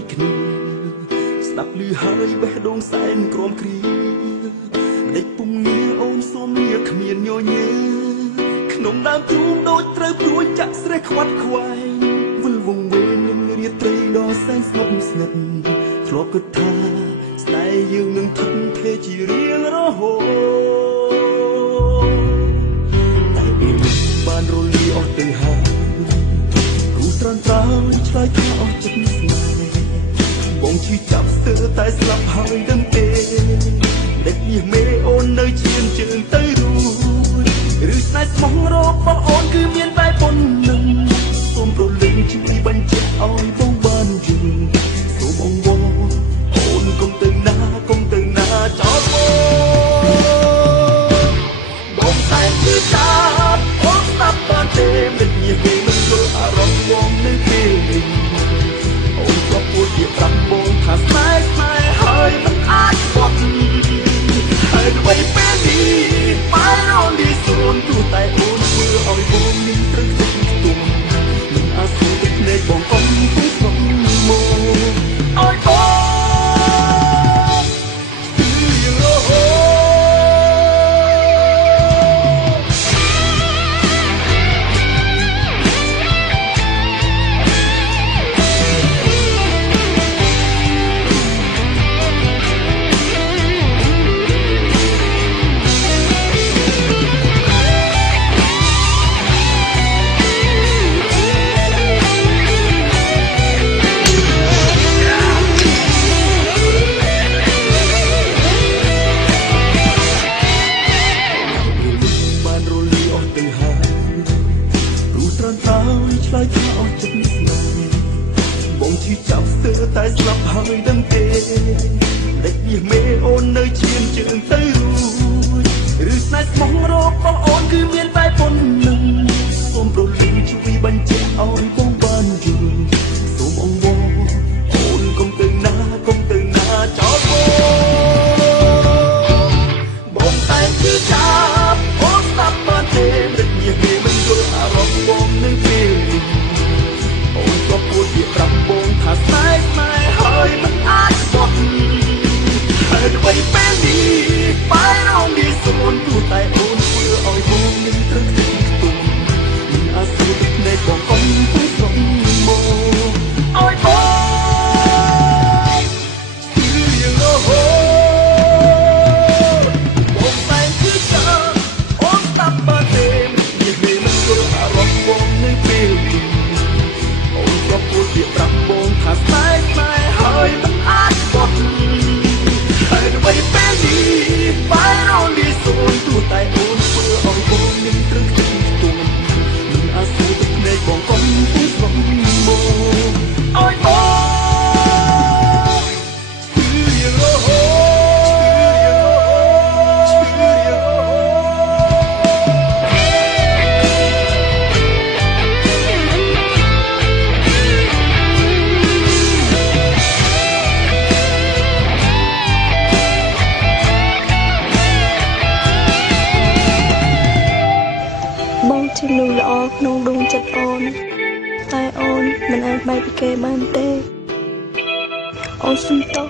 យគ្នាស្ដាប់ឮហើយបេះដូងសែនក្រំគ្រាម្ដេចពុំងារអូនសូមលាគ្មានញញើក្នុងដើមជួមដូចត្រូវព្រួយចាក់ស្រេះខ្វាត់ខ្វាយវិលវងវេនឹងរាត្រីដ៏សែនស្ងប់ស្ងាត់ធ្លាប់គិតថាស្នេហ៍យើងនឹងថឹកថេរជារៀងរហូតតែពេលបានរលាអស់ទៅហើយរូបត្រង់ត្រង់ឆ្លើយថាអស់ចិត្តស្នេហ៍បងឈឺចាប់ស្ទើរតែស្លាប់ហើយដឹងទេด็กនេះមេអូននៅឈានជើងទៅរួចឬស្នេហ៍ស្មោះរកបងអូនគឺមានតែប៉ុណ្្នឹងសូមប្រលឹងជួយបញ្ជាក់ឲ្យបងបានយល់សូមអង្វរអូនកុំទៅណាកុំទៅណាចោលបងតែឈឺចាប់អូនស្ដាប់បានទេមិនញៀសមិនយល់អារម្មណ៍បងនៅពេលនេះអូនក៏ពួតជាប្រាប់បងថាស្នេហ៍ហើយមិនអាចបត់ហើយដូចពេលនេះបានរំលីសួនទូតែអូនធ្វើឲ្យបងមានព្រឹកទុំមិនអាសូរទឹកភ្នែកបងកុំពុះក្នុងមកឲ្យបងឆ្លើយថាអស់ចិត្តស្នេហ៍បងឈឺចាប់ស្ទើរតែស្លាប់ហើយដឹងទេด็กនេះមេអូននៅឈានជើងទៅរួចឬស្នេហ៍ស្មោះរកបងអូនគឺមានតែប៉ុណ្្នឹងសូមប្រលឹងជួយបញ្ជាក់ឲ្យបងបានយល់សូមអង្វរអូនកុំទៅណាកុំទៅណាចោលបងតែឈឺចាប់អូនស្ដាប់បានទេមិនញៀសមេមិនយល់អារម្មណ៍បងនៅពេលអូនក៏ពួតជាប្រាប់បងថាស្នេហ៍ហើយមិនអាចបត់ហើយដូចពេលនេះបានរំលីសួនទូតែអូនធ្វើឲ្យបងមានព្រឹកទុំមិនអាសូរទឹកភ្នែកបងកុំពុះក្នុងមកឲ្យបងគឺរៀងរហូតបងតែឈឺចាប់អូនស្ដាប់បានទេនិយាយមិនយល់អារម្មណ៍បងនៅពេលនេះអូនក៏ពួតជាប្រាប់បងថាស្នេហ៍ហើយមិនអាចបត់ហើយដូចពេលនេះបានរំលីសួនទូតែអូនធ្វើឲ្យបងមានព្រឹកទុំមិនអាសូរទឹកភ្នែកបងកុំពុះក្នុងមកឲ្យបងគឺរៀងរហូតបងជាមនុស្សល្អក្នុងដួងចិត្តអូនតែអូនមិនអាចបែកពីគេបានទេអូនសុំទោស